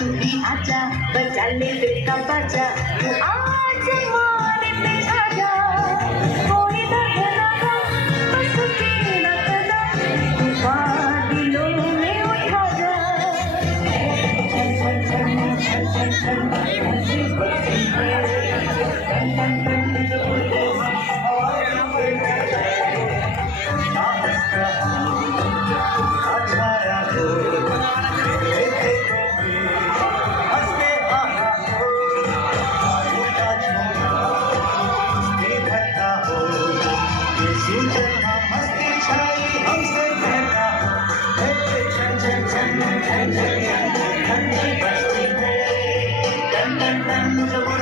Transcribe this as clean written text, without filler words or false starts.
तू भी आजा बजा ले दिल का बाजा तू आज मारे पे आजा कोई दर्द ना हो बस तेरा गला तूफान दिलों में उठा जा चल चल चल चल चल Thank you.